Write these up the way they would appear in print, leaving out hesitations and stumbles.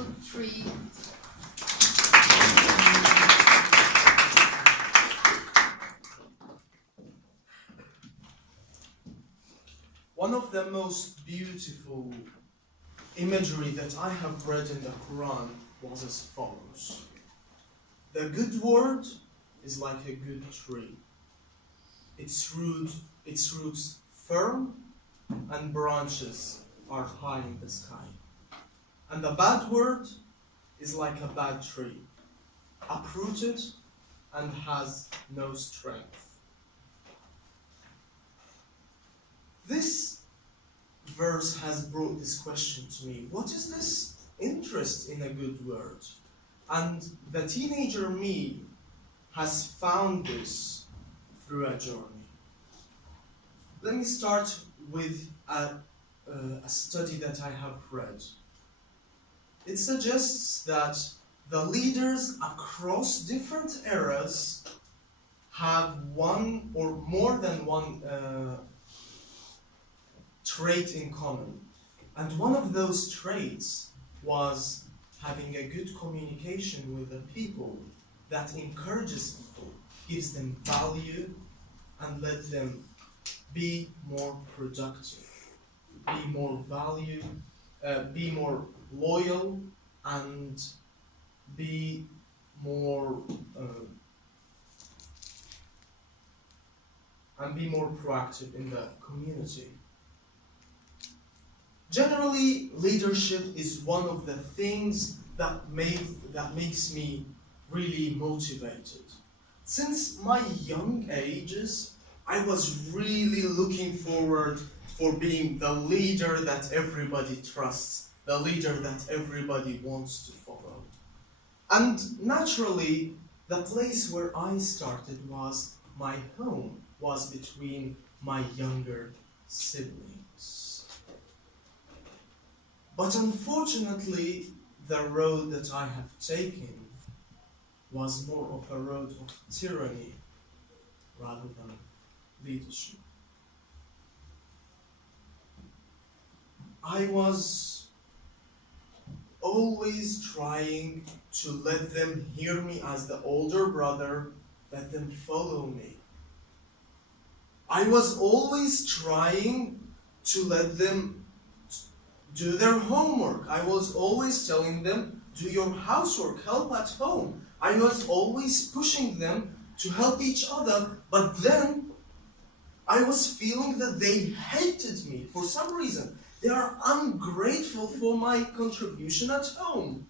2, 3. One of the most beautiful imagery that I have read in the Quran was as follows. The good word is like a good tree. Its roots firm and branches are high in the sky. And the bad word is like a bad tree, uprooted and has no strength. This verse has brought this question to me. What is this interest in a good word? And the teenager me has found this through a journey. Let me start with a study that I have read. It suggests that the leaders across different eras have one or more than one trait in common. And one of those traits was having a good communication with the people that encourages people, gives them value, and let them be more productive, be more valued, be more loyal, and be more proactive in the community. Generally, leadership is one of the things that makes me really motivated. Since my young ages, I was really looking forward for being the leader that everybody trusts, the leader that everybody wants to follow. And naturally, the place where I started was my home, was between my younger siblings. But unfortunately, the road that I have taken was more of a road of tyranny rather than leadership. I was always trying to let them hear me as the older brother, let them follow me. I was always trying to let them do their homework. I was always telling them, do your housework, help at home. I was always pushing them to help each other, but then I was feeling that they hated me for some reason. They are ungrateful for my contribution at home.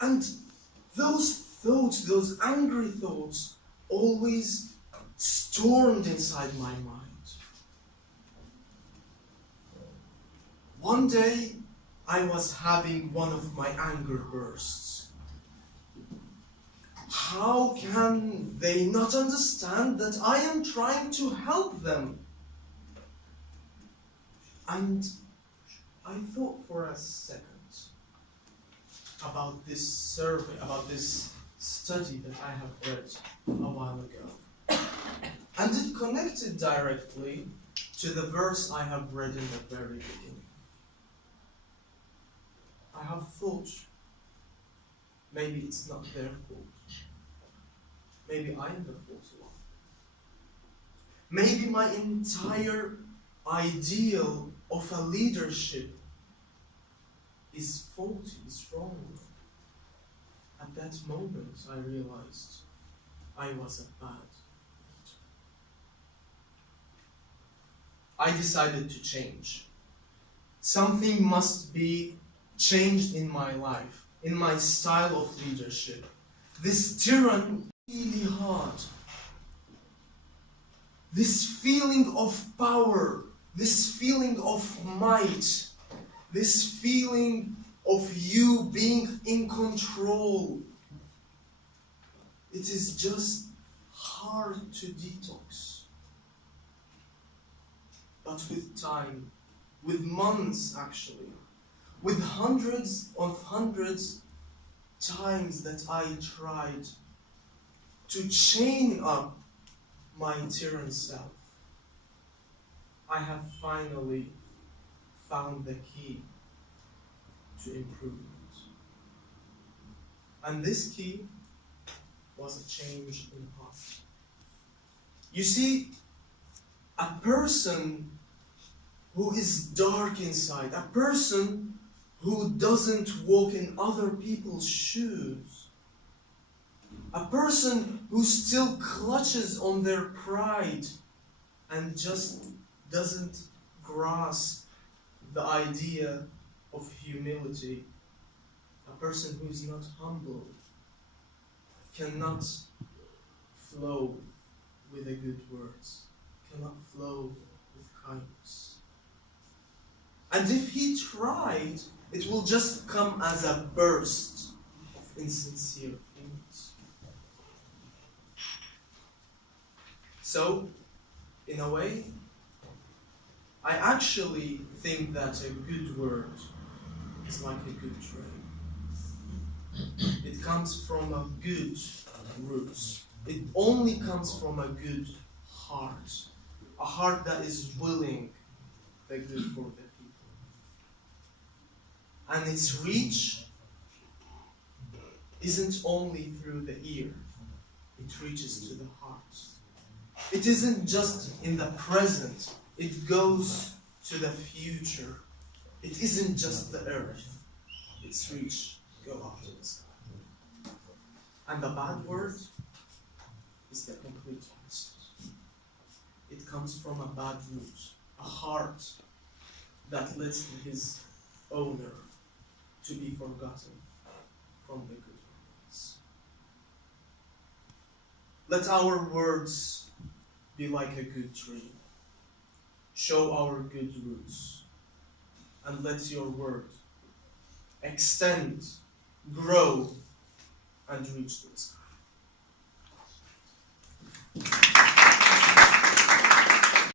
And those thoughts, those angry thoughts, always stormed inside my mind. One day, I was having one of my anger bursts. How can they not understand that I am trying to help them? And I thought for a second about this survey, about this study that I have read a while ago. And it connected directly to the verse I have read in the very beginning. I have thought, maybe it's not their fault. Maybe I am the faulty one. Maybe my entire ideal of a leadership is faulty, is wrong. At that moment, I realized I was a bad leader. I decided to change. Something must be changed in my life, in my style of leadership. This tyranny really hard. This feeling of power, this feeling of might, this feeling of you being in control. It is just hard to detox. But with time, with months actually, with hundreds times that I tried to chain up my tyrant self, I have finally found the key to improvement. And this key was a change in heart. You see, a person who is dark inside, a person who doesn't walk in other people's shoes, a person who still clutches on their pride and just doesn't grasp the idea of humility, a person who is not humble, cannot flow with the good words, cannot flow with kindness. And if he tried, it will just come as a burst of insincere feelings. So, in a way, I actually think that a good word is like a good trade. It comes from a good root. It only comes from a good heart. A heart that is willing the good for the people. And its reach isn't only through the ear. It reaches to the heart. It isn't just in the present. It goes to the future. It isn't just the earth. Its reach go up to the sky. And the bad word is the complete opposite. It comes from a bad root, a heart that lets his owner to be forgotten from the good ones. Let our words be like a good tree. Show our good roots, and let your word extend, grow, and reach the sky.